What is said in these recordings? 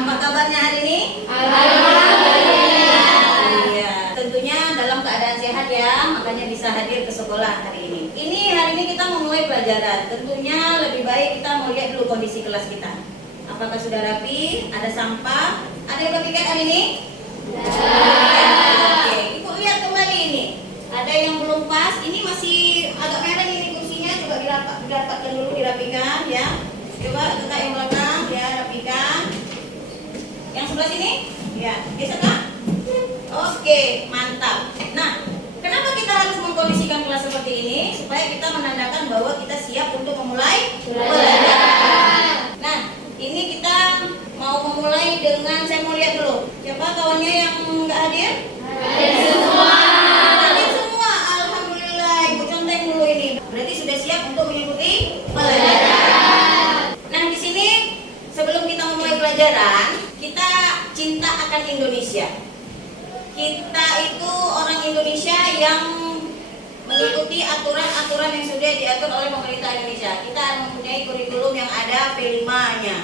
Apa kabarnya hari ini? Alhamdulillah. Iya, tentunya dalam keadaan sehat ya, makanya bisa hadir ke sekolah hari ini. Hari ini kita memulai pelajaran. Tentunya lebih baik kita melihat dulu kondisi kelas kita. Apakah sudah rapi? Ada sampah? Ada yang rapikan hari ini? Oke, Ibu lihat kembali ini. Ada yang belum pas. Ini masih agak merah ini kursinya, coba dirapatkan dulu, dirapikan ya. Coba kakak yang belakang ya, rapikan. Yang sebelah sini? Ya, bisa Kak? Oke, mantap. Nah, kenapa kita harus mengkondisikan kelas seperti ini? Supaya kita menandakan bahwa kita siap untuk memulai pelajaran. Nah, ini kita mau memulai dengan, saya mau lihat dulu. Siapa kawannya yang nggak hadir? Hadir semua. Hadir semua, alhamdulillah. Ibu conteng dulu ini. Berarti sudah siap untuk mengikuti pelajaran. Nah, di sini sebelum kita memulai pelajaran, kita cinta akan Indonesia. Kita itu orang Indonesia yang mengikuti aturan-aturan yang sudah diatur oleh pemerintah Indonesia. Kita mempunyai kurikulum yang ada P5-nya.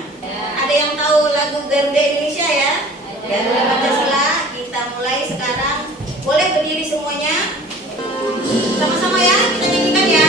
Ada yang tahu lagu Garuda Indonesia ya? Garuda Pancasila. Kita mulai sekarang. Boleh berdiri semuanya? Sama-sama ya, kita nyanyikan ya.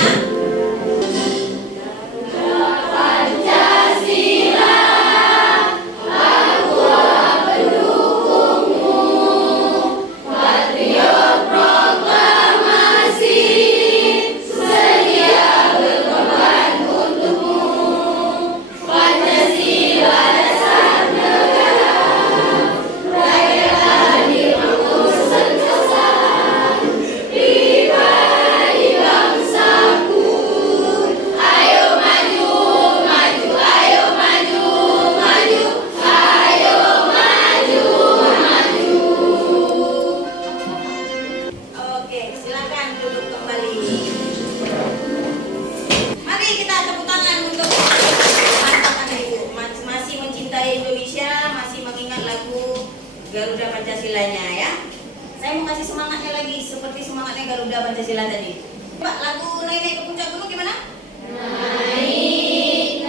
Garuda Pancasilanya ya. Saya mau kasih semangatnya lagi seperti semangatnya Garuda Pancasila tadi. Pak, lagu naik ke puncak gunung gimana? Naik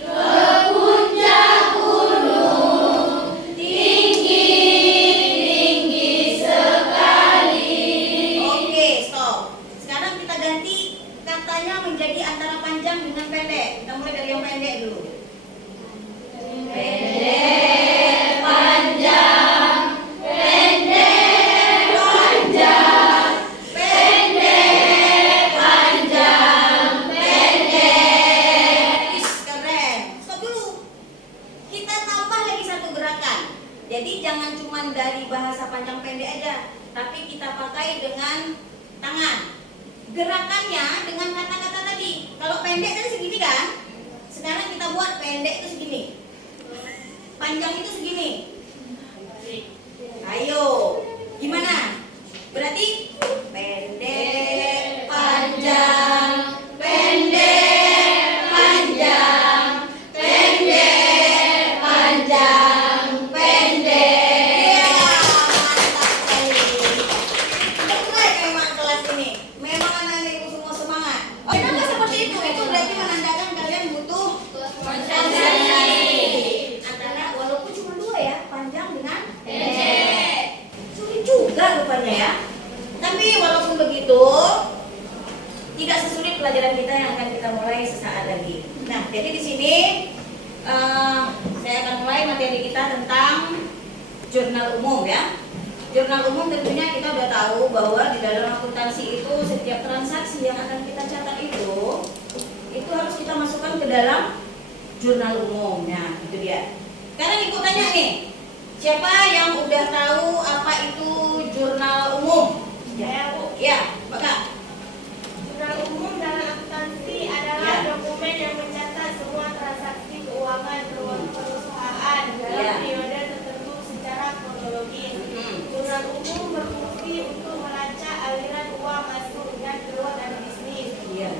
ke puncak gunung, tinggi sekali. Oke, stop. Sekarang kita ganti katanya menjadi antara panjang dengan pendek. Kita mulai dari yang pendek dulu. Jadi jangan cuma dari bahasa panjang pendek aja, tapi kita pakai dengan tangan. Gerakannya dengan kata-kata tadi. Kalau pendek tadi segini kan? Sekarang kita buat pendek itu segini. Panjang itu segini. Ayo, gimana? Berarti pendek, panjang, pendek, panjang, pendek, panjang. Ya. Tapi walaupun begitu, tidak sesulit pelajaran kita yang akan kita mulai sesaat lagi. Nah, jadi di sini saya akan mulai materi kita tentang jurnal umum ya. Jurnal umum tentunya kita udah tahu bahwa di dalam akuntansi itu setiap transaksi yang akan kita catat itu harus kita masukkan ke dalam jurnal umum. Nah, itu dia. Sekarang Ibu tanya nih, siapa yang udah tahu apa itu jurnal umum? Ya, Bu. Ya, Bapak. Jurnal umum dalam akuntansi adalah dokumen yang mencatat semua transaksi keuangan perusahaan dalam periode tertentu secara kronologis. Jurnal umum berfungsi untuk melacak aliran uang masuk dan keluar dari bisnis,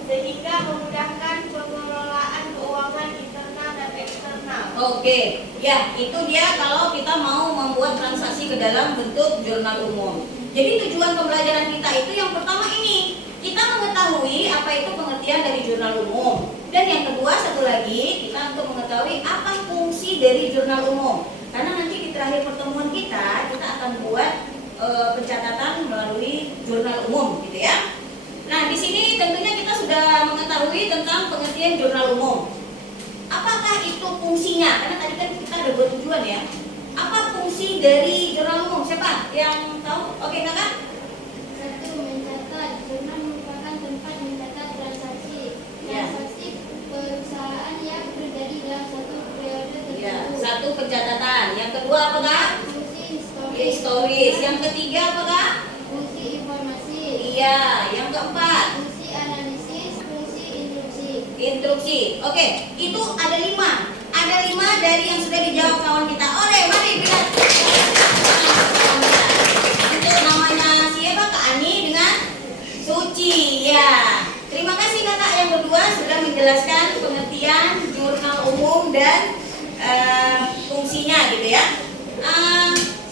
sehingga memudahkan pengelolaan keuangan internal dan eksternal. Oke, ya itu dia kalau kita mau membuat transaksi ke dalam bentuk jurnal umum. Jadi tujuan pembelajaran kita itu yang pertama ini, kita mengetahui mengetahui apa itu pengertian dari jurnal umum. Dan yang kedua, satu lagi, kita untuk mengetahui apa fungsi dari jurnal umum. Karena nanti di terakhir pertemuan kita akan buat pencatatan melalui jurnal umum, gitu ya. Nah, di sini tentunya kita sudah mengetahui tentang pengertian jurnal umum. Apakah itu fungsinya? Karena tadi kan kita ada buat tujuan ya. Apa fungsi dari jurnal umum? Siapa yang tahu? Oke, kakak? Satu, mencatat. Jurnal merupakan tempat mencatat transaksi perusahaan yang terjadi dalam satu periode tertentu. Ya, satu pencatatan. Yang kedua apa kak? Fungsi Historis. Yang ketiga apa kak? Fungsi informasi. Iya. Yang keempat? Fungsi analisis. Fungsi instruksi. Instruksi. Oke, itu ada 5. Ada 5 dari yang sudah dijawab kawan kita. Oleh, mari bilang. Itu namanya siapa? Kak Ani dengan Suci. Ya. Terima kasih kakak yang berdua sudah menjelaskan pengertian jurnal umum dan fungsinya gitu ya.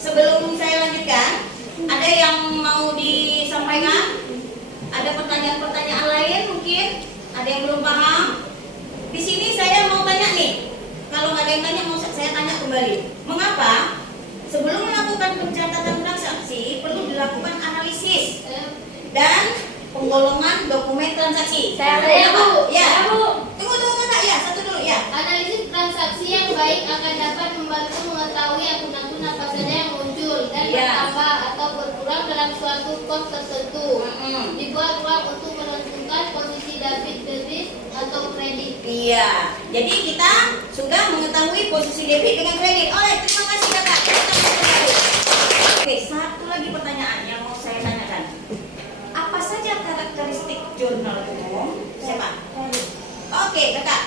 Sebelum saya lanjutkan, ada yang mau disampaikan? Ada pertanyaan-pertanyaan lain mungkin? Ada yang belum paham? Di sini saya mau tanya nih. Kalau nggak ada yang tanya, mau saya tanya kembali. Mengapa sebelum melakukan pencatatan transaksi perlu dilakukan analisis dan penggolongan dokumen transaksi? Saya Kenapa? Bu. Ya. Saya Bu. Tunggu kakak ya, satu dulu ya. Analisis transaksi yang baik akan dapat membantu mengetahui akun-akun apa saja yang muncul dan Iya. bertambah atau berkurang dalam suatu pos tertentu. Mm-mm. Dibuat ruang untuk menentukan posisi debit atau kredit. Iya. Jadi kita sudah mengetahui posisi debit dengan kredit. Oleh, terima kasih kakak. Kita kembali. Oke, satu lagi pertanyaan yang mau saya tanyakan. Apa saja karakteristik jurnal umum? Siapa? Oke, kakak.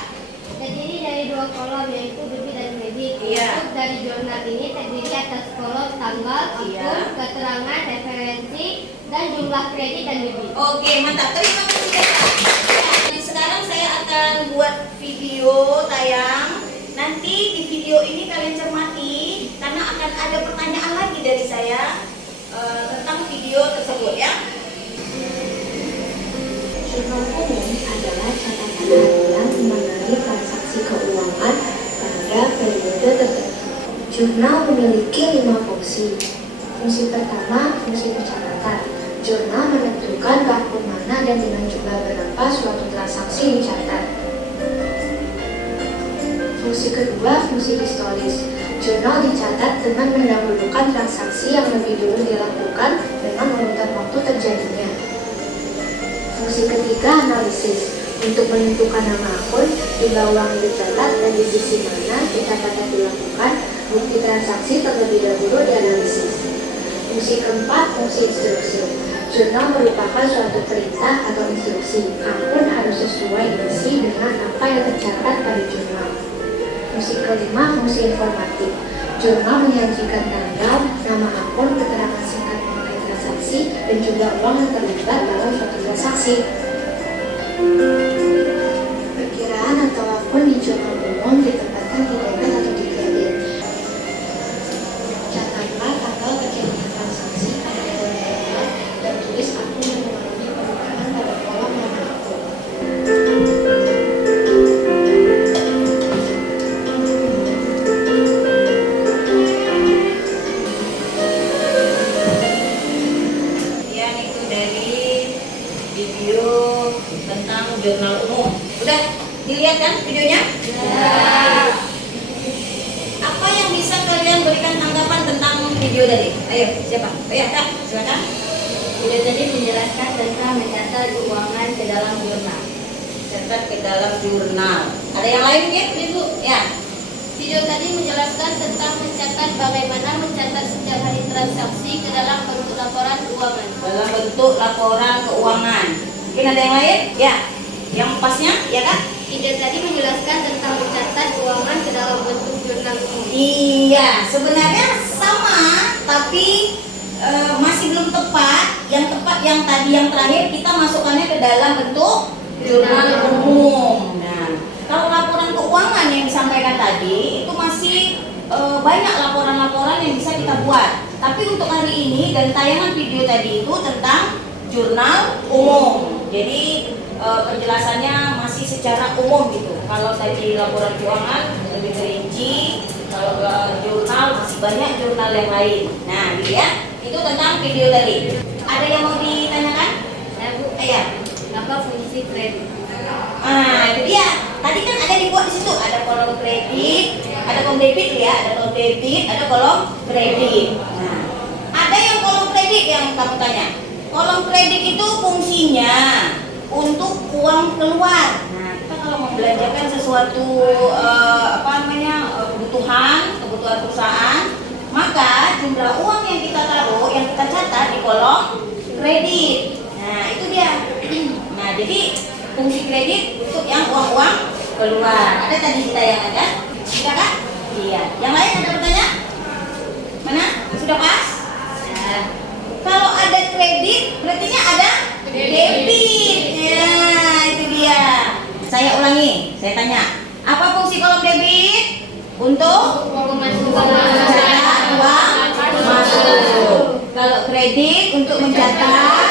Terdiri dari 2 kolom yaitu debit dan kredit. Iya. Untuk dari jurnal ini terdiri atas kolom tanggal, akun, Iya. keterangan, referensi, dan jumlah kredit dan debit. Oke, mantap. Terima kasih kakak. Nah, sekarang saya akan buat video tayang. Nanti di video ini kalian cermati karena akan ada pertanyaan lagi dari saya tentang video tersebut ya. Jurnal umum adalah catatan harian mengenai transaksi keuangan pada periode tertentu. Jurnal memiliki 5 fungsi. Fungsi pertama, fungsi pencatatan. Jurnal menentukan ke akun mana dan dengan jumlah berapa suatu transaksi dicatat. Fungsi kedua, fungsi historis. Jurnal dicatat dengan mendahulukan transaksi yang lebih dulu dilakukan dengan urutan waktu terjadinya. Fungsi ketiga, analisis. Untuk menentukan nama akun, jumlah uang yang dicatat, dan di sisi mana pencatatan dilakukan, bukti transaksi terlebih dahulu dianalisis. Fungsi keempat, fungsi instruksi. Jurnal merupakan suatu perintah atau instruksi. Akun harus sesuai isi dengan apa yang tercatat pada jurnal. Fungsi kelima, fungsi informatif. Jurnal menyajikan tanggal, nama akun, keterangan singkat mengenai transaksi, dan jumlah uang yang terlibat dalam suatu transaksi. Perkiraan atau akun di jurnal umum ditempatkan di debit atau di kredit. Catatlah tanggal terjadinya transaksi pada kolom tanggal dan tulis akun yang mengalami perubahan pada kolom nama akun. Sekian itu dari video tentang jurnal umum. Udah dilihat kan videonya? Ya. Apa yang bisa kalian berikan tanggapan tentang video tadi? Ayo, siapa? Ayo, Kak, silakan. Video tadi menjelaskan tentang mencatat keuangan ke dalam jurnal. Catat ke dalam jurnal. Ada yang lain ya? Ibu, Ya. video tadi menjelaskan tentang mencatat bagaimana mencatat setiap hari transaksi ke dalam bentuk laporan keuangan. Dalam bentuk laporan keuangan. Mungkin ada yang lain? Ya. Yang pasnya, ya Kak? Video tadi menjelaskan tentang mencatat keuangan ke dalam bentuk jurnal umum. Iya, sebenarnya sama, tapi masih belum tepat. Yang tepat yang tadi yang terakhir kita masukkannya ke dalam bentuk jurnal umum. Nah, kalau laporan keuangan yang disampaikan tadi itu masih banyak laporan-laporan yang bisa kita buat. Tapi untuk hari ini dan tayangan video tadi itu tentang jurnal umum. Jadi penjelasannya masih secara umum gitu. Kalau tadi laporan keuangan lebih rinci, kalau jurnal masih banyak jurnal yang lain. Nah, gitu ya. Itu tentang video tadi. Ada yang mau ditanyakan? Bu. Ya. Apa fungsi kredit? Itu dia. Tadi kan ada dibuat di situ, ada kolom kredit, ada kolom debit ya, ada kolom debit, ada kolom kredit. Nah, ada yang kolom kredit yang kamu tanya. Kolom kredit itu fungsinya untuk uang keluar. Nah, kita kalau membelanjakan sesuatu kebutuhan perusahaan, maka jumlah uang yang kita taruh, yang kita catat di kolom kredit. Nah, itu dia. Nah, jadi fungsi kredit untuk yang uang-uang keluar. Ada tadi kita yang ada? Sudah kan? Iya. Yang lain ada pertanyaan? Mana? Sudah pas? Nah, kalau ada kredit, berartinya ada debit. Ya, itu dia. Saya ulangi, saya tanya. Apa fungsi kolom debit? Untuk mencatat uang masuk. Kalau kredit untuk mencatat.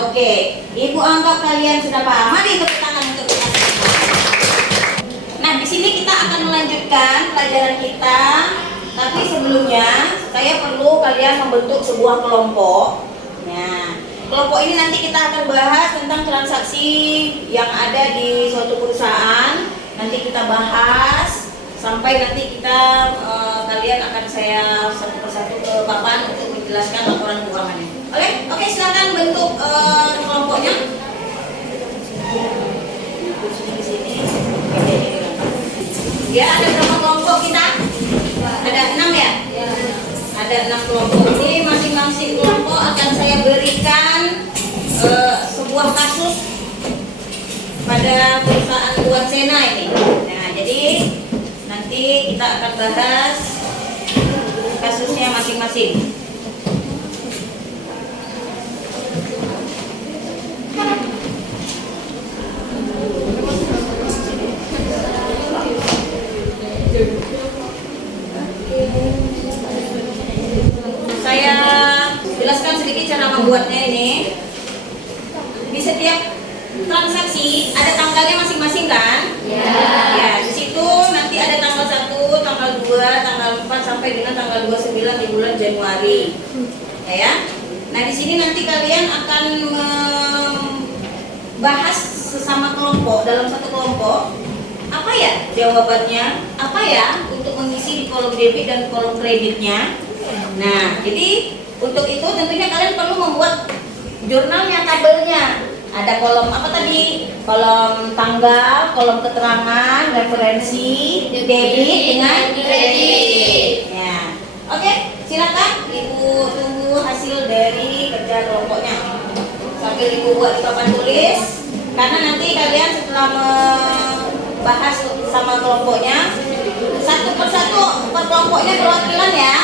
Oke, Ibu anggap kalian sudah paham. Mari tepuk tangan untuk kita. Nah, di sini kita akan melanjutkan pelajaran kita. Tapi sebelumnya, saya perlu kalian membentuk sebuah kelompok. Nah, kelompok ini nanti kita akan bahas tentang transaksi yang ada di suatu perusahaan. Nanti kita bahas sampai nanti kita kalian akan saya satu persatu ke papan untuk menjelaskan laporan keuangannya. Oke, silakan bentuk kelompoknya. Ya, ada berapa kelompok kita? Ada 6 ya? Ada 6 kelompok. Ini masing-masing kelompok akan saya berikan sebuah kasus pada perusahaan Buat Sena ini. Nah, jadi nanti kita akan bahas kasusnya masing-masing. Saya jelaskan sedikit cara membuatnya ini. Di setiap transaksi ada tanggalnya masing-masing kan? Ya, di situ nanti ada tanggal 1, tanggal 2, tanggal 4 sampai dengan tanggal 29 di bulan Januari. Ya. Nah, di sini nanti kalian akan membahas sesama kelompok dalam satu kelompok. Apa ya jawabannya? Apa ya untuk mengisi di kolom debit dan kolom kreditnya? Nah, jadi untuk itu tentunya kalian perlu membuat jurnalnya, tabelnya. Ada kolom apa tadi? Kolom tanggal, kolom keterangan, referensi, debit dengan kredit. Ya. Oke, silakan Ibu tunggu hasil dari kerja kelompoknya. Sambil Ibu buat di papan tulis. Karena nanti kalian setelah membahas sama kelompoknya, satu persatu per kelompoknya perwakilan ya.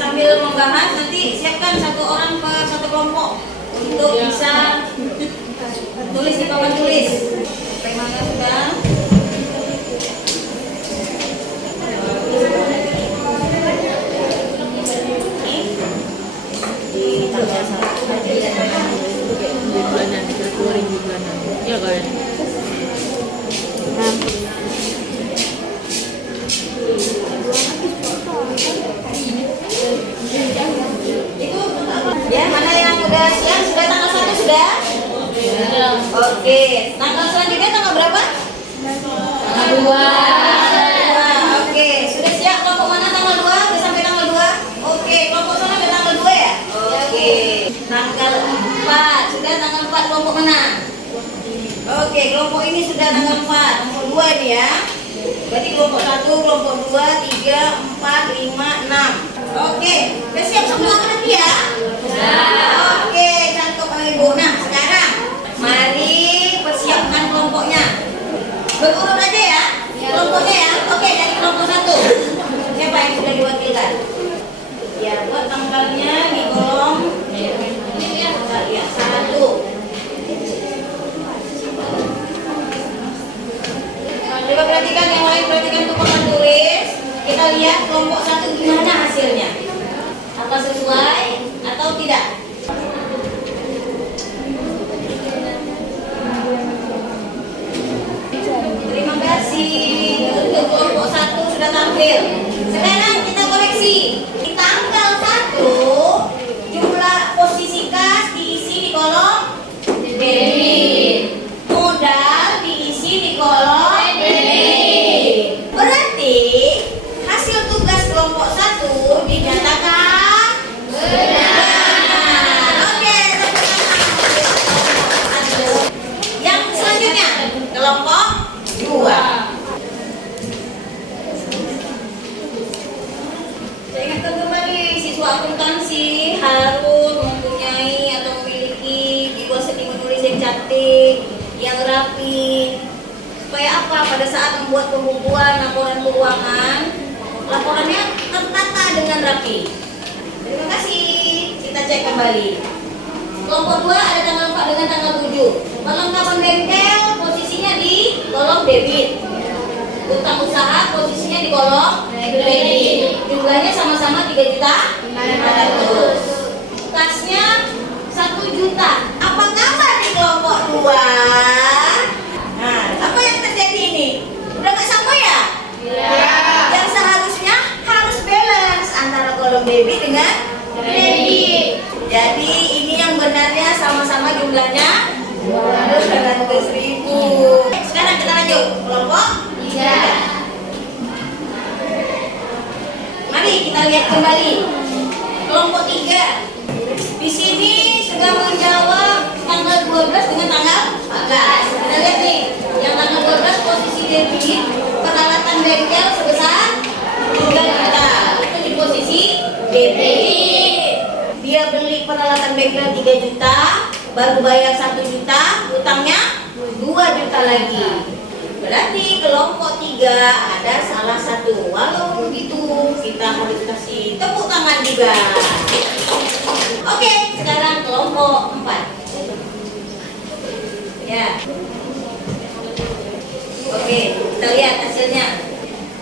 Sambil membahas nanti siapkan satu orang per satu kelompok untuk bisa tulis di papan tulis. Bagaimana sudah? Di tanggal 1 bulanan, keluarin bulanan. Ya kan? Ya, mana yang udah siap? Sudah tanggal 1 sudah? Oke, tanggal selanjutnya tanggal berapa? Tanggal 2. Oke, sudah siap kelompok mana tanggal 2? Udah sampai tanggal 2? Oke, kelompok sana udah tanggal 2 ya? Oke, tanggal 4. Sudah tanggal 4 kelompok mana? Oke, kelompok ini sudah tanggal 4. Nomor 2 nih ya. Berarti kelompok 1, kelompok 2, 3, 4, 5, 6. Oke, udah siap semua berarti ya? Oke, cantik Ibu. Nah, sekarang mari persiapkan kelompoknya. Berurut aja ya, kelompoknya ya. Oke, dari kelompok 1. Siapa yang sudah diwakilkan? Ya, buat tanggalnya di kolom ya, 1. Coba perhatikan yang lain, perhatikan tuh papan tulis. Kita lihat kelompok 1 gimana hasilnya. Apa sesuai atau tidak? Terima kasih untuk kelompok 1 sudah tampil. Sekarang kita koreksi. Di tanggal 1 jumlah posisi kas diisi di kolom debit. Modal diisi di kolom debit. Berarti hasil tugas kelompok 1 dinyatakan benar. Oke, yang selanjutnya kelompok 2. Saya ingatkan kembali, siswa akuntansi harus mempunyai atau memiliki jiwa seni menulis yang cantik, yang rapi. Supaya apa? Pada saat membuat pembukuan laporan keuangan, laporannya tertata dengan rapi. Terima kasih. Kita cek kembali. Kelompok 2 ada tanggal 4 dengan tanggal 7. Perlengkapan bengkel posisinya di kolom debit. Utang usaha posisinya di kolom kredit. Jumlahnya sama-sama 3.500.000. Kasnya 1 juta. Apa kabar di kelompok 2? Nah, apa yang terjadi ini? Udah nggak sama ya? Yang seharusnya harus balance antara kolom debit dengan kredit. Jadi ini yang benarnya sama-sama jumlahnya 200.000. Sekarang kita lanjut kelompok 3. Mari kita lihat kembali kelompok 3. Di sini sudah menjawab tanggal 12 dengan tanggal 14. Kita lihat nih, yang tanggal 12 posisi debit peralatan bengkel sebesar 3 juta. Itu di posisi debit. Dia beli peralatan bengkel 3 juta, baru bayar 1 juta, utangnya 2 juta lagi. Berarti kelompok 3 ada salah satu. Walau begitu, kita harus kasih tepuk tangan juga. Oke, sekarang kelompok 4. Ya. Oke, kita lihat hasilnya.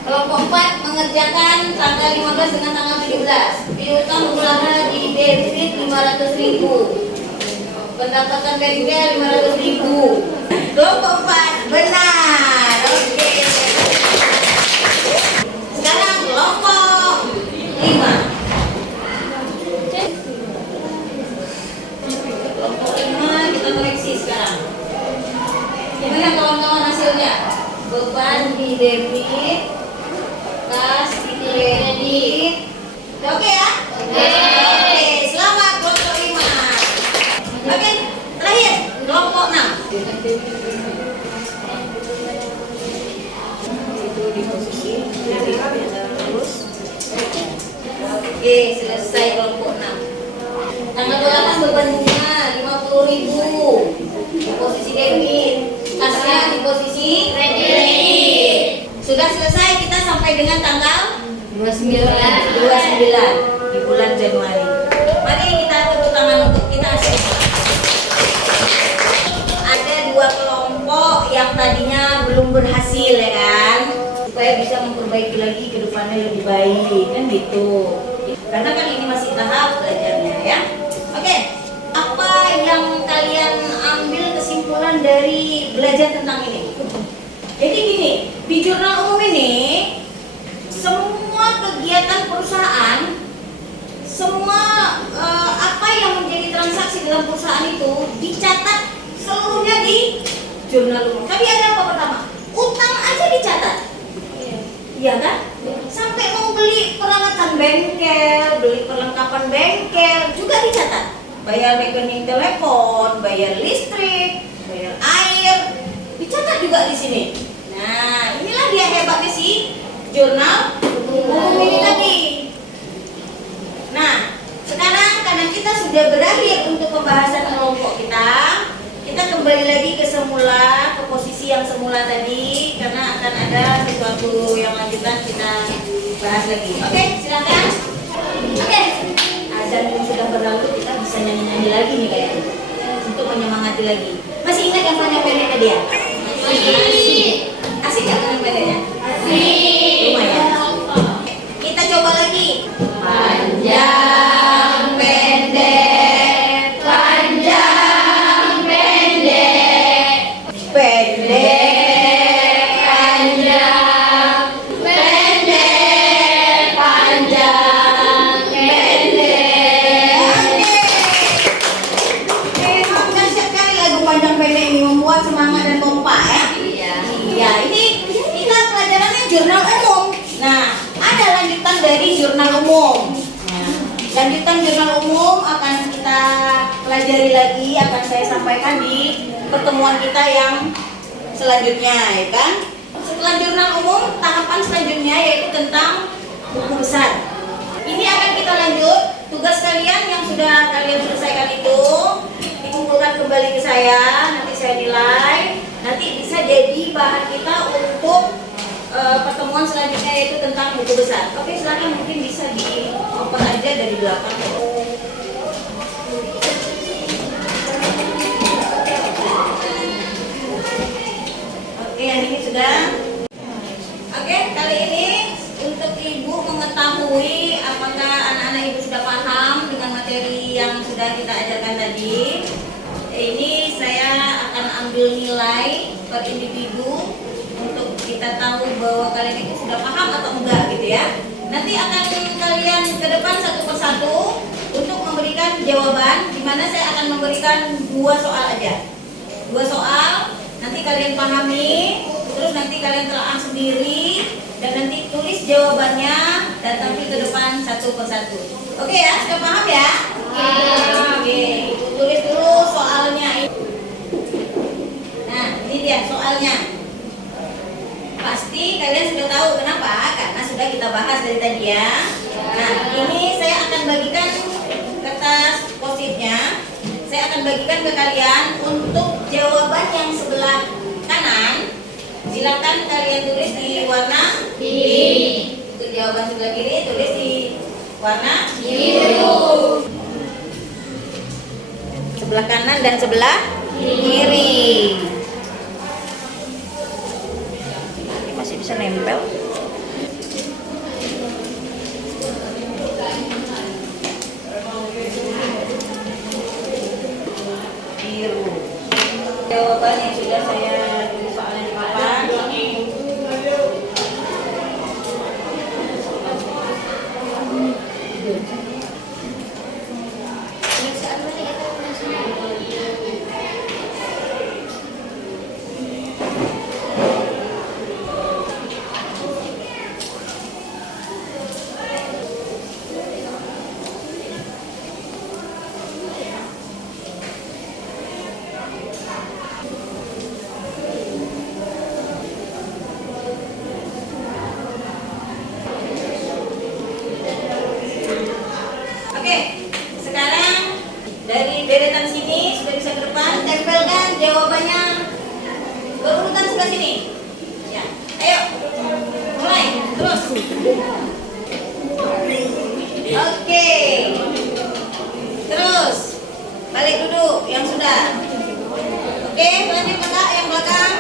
Kelompok 4 mengerjakan tanggal 15 dengan tanggal 17. Piutang usaha di debit 500.000. Pendapatan bengkel 500.000. Kelompok 4 benar. Oke. Sekarang kelompok 5. Kelompok 5 kita koreksi sekarang. Gimana kawan-kawan hasilnya? Beban di debit, kas di kredit. Oke ya? Oke, selamat kelompok 5. Oke, terakhir kelompok 6. Itu di posisi debit terus. Oke, selesai kelompok 6. Tanggal 8 beban bunga 50.000 di posisi debit, kasnya di posisi kredit. Sudah selesai, kita sampai dengan tanggal 29 di bulan Januari. Mari kita tepuk tangan untuk kita. Ada 2 kelompok yang tadinya belum berhasil ya kan, supaya bisa memperbaiki lagi ke depannya lebih baik kan gitu. Karena kan ini masih tahap belajarnya ya. Oke, apa yang kalian ambil kesimpulan dari belajar tentang ini? Jadi gini, di jurnal umum ini semua kegiatan perusahaan, semua apa yang menjadi transaksi dalam perusahaan itu dicatat seluruhnya di jurnal umum. Tadi ada apa pertama? Utang aja dicatat. Iya kan? Sampai mau beli peralatan bengkel, beli perlengkapan bengkel juga dicatat. Bayar rekening telepon, bayar listrik, bayar air, dicatat juga di sini. Nah, inilah dia hebatnya sih jurnal umum ini tadi. Nah, sekarang karena kita sudah sudah berakhir untuk pembahasan kelompok kita, kita kembali lagi ke semula, ke posisi yang semula tadi, karena akan ada sesuatu yang lanjutan kita bahas lagi. Oke, silakan. Oke, azan yang sudah berlalu, kita bisa nyanyi-nyanyi lagi nih kayaknya, untuk menyemangati lagi. Masih ingat yang panjang pendek tadi ya? Masih. Asik nggak panjang pendeknya? Asik. Lumayan. Kita coba lagi. Panjang pendek, panjang pendek, pendek panjang, pendek panjang, pendek. Memang dahsyat sekali lagu panjang pendek ini, membuat semangat dan kompak ya. Iya, ini kita pelajarannya jurnal umum. Nah, ada lanjutan dari jurnal umum. Lanjutan jurnal umum akan kita pelajari lagi, akan saya sampaikan di pertemuan kita yang selanjutnya, ya kan? Setelah jurnal umum, tahapan selanjutnya yaitu tentang buku besar. Ini akan kita lanjut. Tugas kalian yang sudah kalian selesaikan itu dikumpulkan kembali ke saya, nanti saya nilai. Nanti bisa jadi bahan kita untuk pertemuan selanjutnya yaitu tentang buku besar. Oke, silakan mungkin bisa dioper aja dari belakang. Oke, yang ini sudah. Oke, kali ini untuk ibu mengetahui apakah anak-anak ibu sudah paham dengan materi yang sudah kita ajarkan tadi. Ini saya akan ambil nilai per individu untuk kita tahu bahwa kalian itu sudah paham atau enggak gitu ya. Nanti akan kalian ke depan satu persatu untuk memberikan jawaban, di mana saya akan memberikan 2 soal aja. 2 soal, nanti kalian pahami, terus nanti kalian telaah sendiri dan nanti tulis jawabannya dan tampil ke depan satu persatu. Oke ya, sudah paham ya? Oke, tulis dulu soalnya. Nah, ini dia soalnya. Pasti kalian sudah tahu kenapa? Karena sudah kita bahas dari tadi ya. Nah, ini saya akan bagikan kertas post-itnya. Saya akan bagikan ke kalian untuk jawaban yang sebelah kanan. Silakan kalian tulis di warna biru. Untuk jawaban sebelah kiri tulis di warna biru. Sebelah kanan dan sebelah kiri. Masih bisa nempel. Biru. Jawaban yang sudah saya tulis soalnya di papan. Oke, sekarang dari deretan sini sudah bisa ke depan, tempelkan jawabannya berurutan sebelah sini. Ya, ayo, mulai, terus. Oke, terus balik duduk yang sudah. Oke, lanjut kakak yang belakang.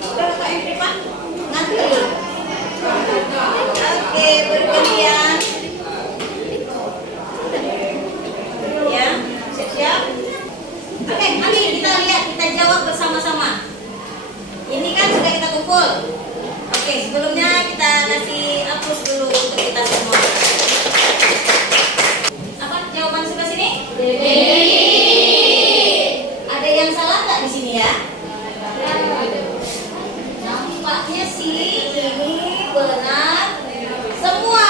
Udah kakak yang depan ngantuk. Oke, bergantian. Ya, siap-siap. Oke, mari kita lihat, kita jawab bersama-sama. Ini kan sudah kita kumpul. Oke, sebelumnya kita kasih hapus dulu untuk kita semua. Apa jawaban sebelah sini? Ada yang salah nggak di sini ya? Nampaknya sih ini benar semua.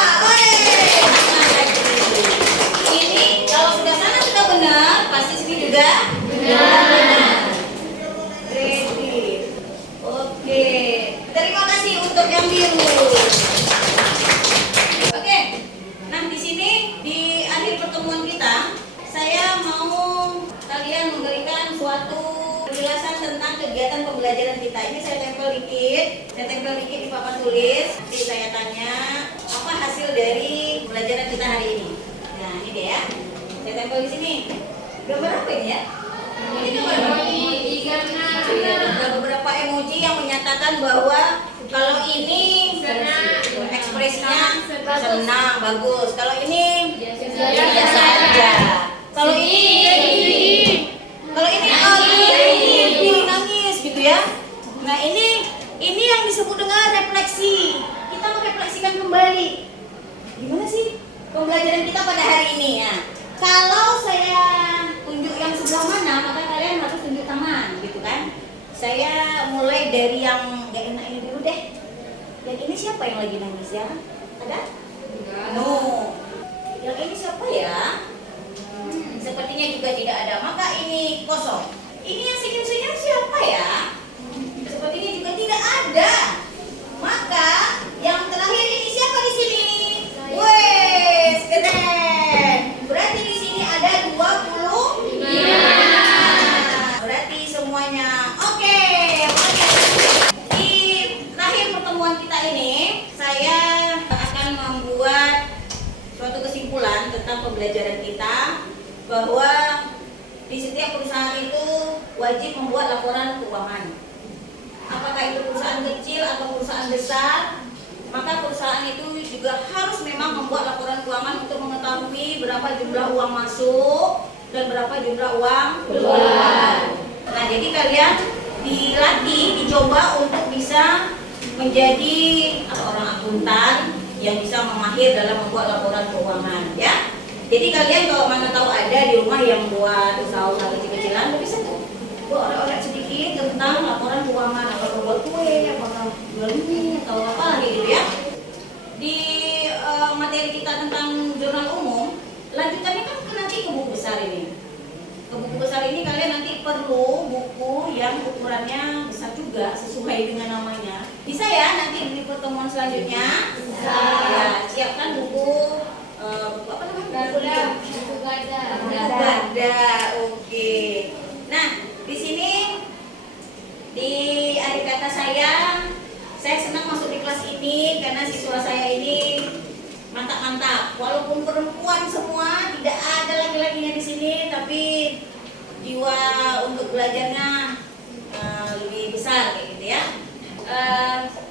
Ini kalau sudah sana sudah benar, pasti sini juga benar. Kredit. Oke, terima kasih untuk yang biru. suatu penjelasan tentang kegiatan pembelajaran kita. Ini saya tempel dikit di papan tulis. Nanti saya tanya apa hasil dari pembelajaran kita hari ini. Nah ini dia ya. Saya tempel di sini. Gambar apa ini ya? Ini gambar apa? Ada beberapa emoji yang menyatakan bahwa kalau ini ekspresinya senang, bagus. Kalau ini biasa aja. Kalau ini nangis gitu ya. Nah ini yang disebut dengan refleksi. Kita merefleksikan kembali. Gimana sih pembelajaran kita pada hari ini ya? Kalau saya tunjuk yang sebelah mana, maka kalian harus tunjuk tangan, gitu kan? Saya mulai dari yang gak enak ini dulu deh. Yang ini siapa yang lagi nangis ya? Ada? No. Yang ini siapa ya? Sepertinya juga tidak ada. Maka ini kosong. Ini yang senyum-senyum siapa ya? Sepertinya juga tidak ada. Maka yang terakhir ini siapa di sini? Wes, keren. Berarti di sini ada 25. Berarti semuanya oke. Di terakhir pertemuan kita ini, saya akan membuat suatu kesimpulan tentang pembelajaran kita, bahwa di setiap perusahaan itu wajib membuat laporan keuangan. Apakah itu perusahaan kecil atau perusahaan besar, maka perusahaan itu juga harus memang membuat laporan keuangan untuk mengetahui berapa jumlah uang masuk dan berapa jumlah uang keluar. Nah, jadi kalian dilatih, dicoba untuk bisa menjadi orang akuntan yang bisa memahir dalam membuat laporan keuangan, ya. Jadi kalian kalau mana tahu ada di rumah yang buat usaha-usaha kecil-kecilan, bisa tuh buat orang-orang sedikit tentang laporan keuangan, atau buat kue, apakah jual mie atau apa lagi gitu ya. Di materi kita tentang jurnal umum, lanjutannya kan nanti ke buku besar ini. Ke buku besar ini kalian nanti perlu buku yang ukurannya besar juga sesuai dengan namanya. Bisa ya nanti di pertemuan selanjutnya. Bisa. Ya, siapkan buku apa namanya? Buku gada. Oke. Nah, di sini di akhir kata saya senang masuk di kelas ini karena siswa saya ini mantap-mantap. Walaupun perempuan semua, tidak ada laki-lakinya di sini, tapi jiwa untuk belajarnya lebih besar kayak gitu ya.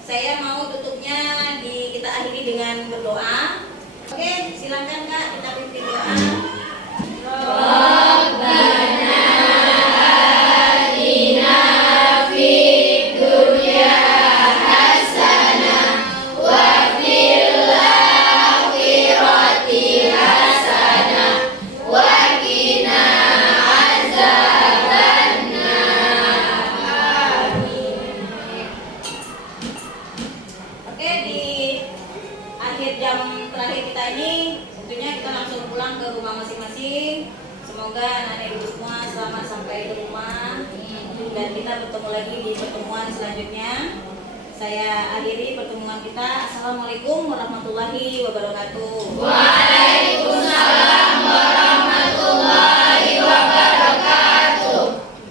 Saya mau tutupnya kita akhiri dengan berdoa. Oke, silakan Kak, kita pimpin doa. Oke, di akhir jam terakhir kita ini tentunya kita langsung pulang ke rumah masing-masing. Semoga anak-anak ibu semua selamat sampai ke rumah, dan kita bertemu lagi di pertemuan selanjutnya. Saya akhiri pertemuan kita. Assalamualaikum warahmatullahi wabarakatuh. Waalaikumsalam warahmatullahi wabarakatuh.